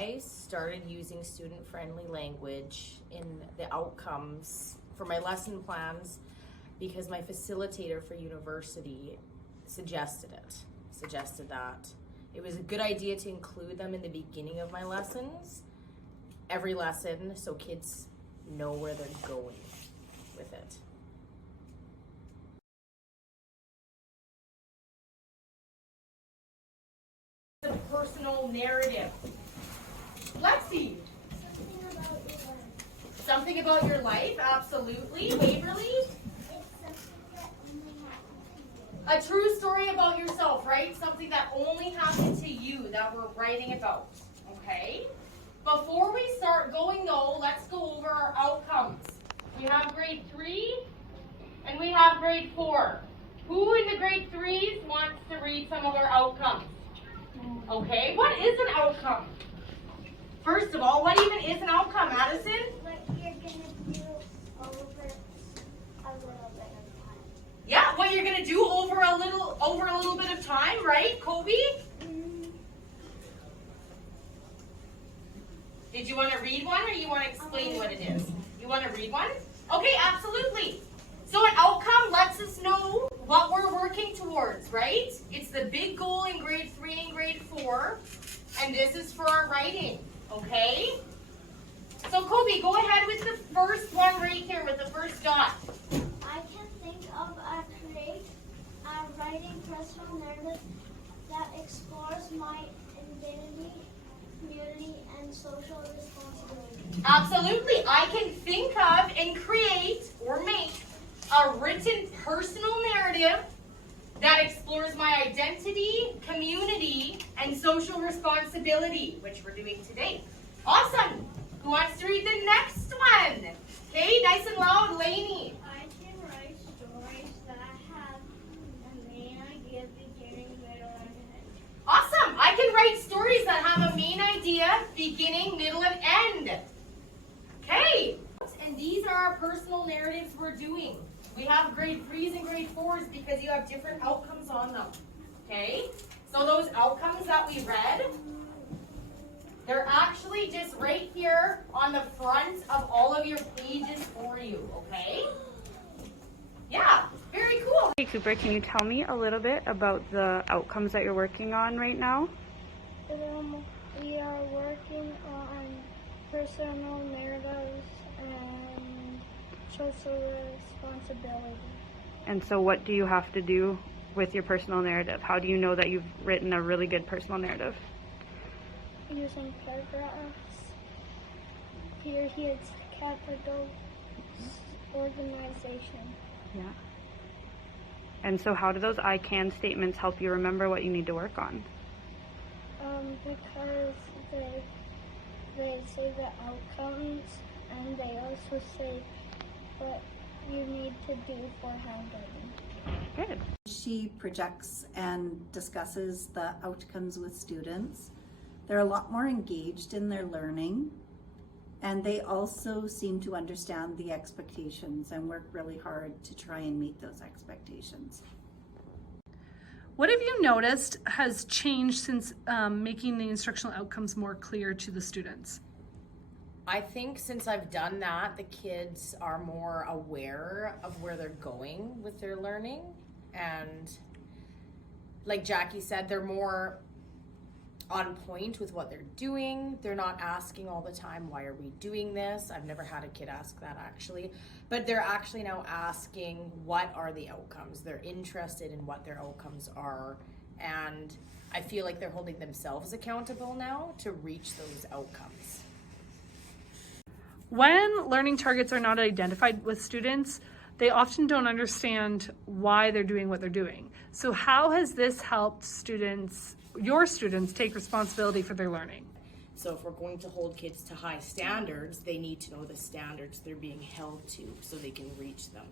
I started using student-friendly language in the outcomes for my lesson plans because my facilitator for university suggested that it was a good idea to include them in the beginning of my lessons, every lesson, so kids know where they're going with it. The personal narrative. Lexi. Something about your life, absolutely. Waverly. A true story about yourself, right? Something that only happened to you that we're writing about, okay? Before we start going though, let's go over our outcomes. We have grade 3 and we have grade 4. Who in the grade 3s wants to read some of our outcomes? Okay, what is an outcome? First of all, what even is an outcome, Madison? What you're going to do over a little bit of time. Yeah, what you're going to do over a little bit of time, right, Kobe? Did you want to read one or you want to explain what it is? You want to read one? Okay, absolutely. So an outcome lets us know what we're working towards, right? It's the big goal in grade 3 and grade 4, and this is for our writing, okay? So Kobe, go ahead with the first one right here with the first dot. I can think of a writing personal narrative that explores my identity, community, and social responsibility. Absolutely. I can think of and create or make a written personal narrative that explores my identity, community, and social responsibility, which we're doing today. Awesome. Who wants to read the next one? Okay, nice and loud, Lainey. I can write stories that have a main idea, beginning, middle, and end. Awesome. I can write stories that have a main idea, beginning, middle, and end. Okay. And these are our personal narratives we're doing. We have grade 3s and grade 4s because you have different outcomes on them. Okay? So those outcomes that we read, they're actually just right here on the front of all of your pages for you. Okay? Yeah, very cool. Hey Cooper, can you tell me a little bit about the outcomes that you're working on right now? We are working on personal narratives and social responsibility. And so what do you have to do with your personal narrative? How do you know that you've written a really good personal narrative? Using paragraphs. Here's capital organization. Yeah. And so how do those I can statements help you remember what you need to work on? Because they say the outcomes and they also say what you need to do for handwriting. Good. She projects and discusses the outcomes with students. They're a lot more engaged in their learning, and they also seem to understand the expectations and work really hard to try and meet those expectations. What have you noticed has changed since making the instructional outcomes more clear to the students? I think since I've done that, the kids are more aware of where they're going with their learning. And like Jackie said, they're more on point with what they're doing. They're not asking all the time, why are we doing this? I've never had a kid ask that actually, but they're actually now asking what are the outcomes. They're interested in what their outcomes are, and I feel like they're holding themselves accountable now to reach those outcomes. When learning targets are not identified with students, they often don't understand why they're doing what they're doing. So how has this helped your students take responsibility for their learning? So if we're going to hold kids to high standards, they need to know the standards they're being held to so they can reach them.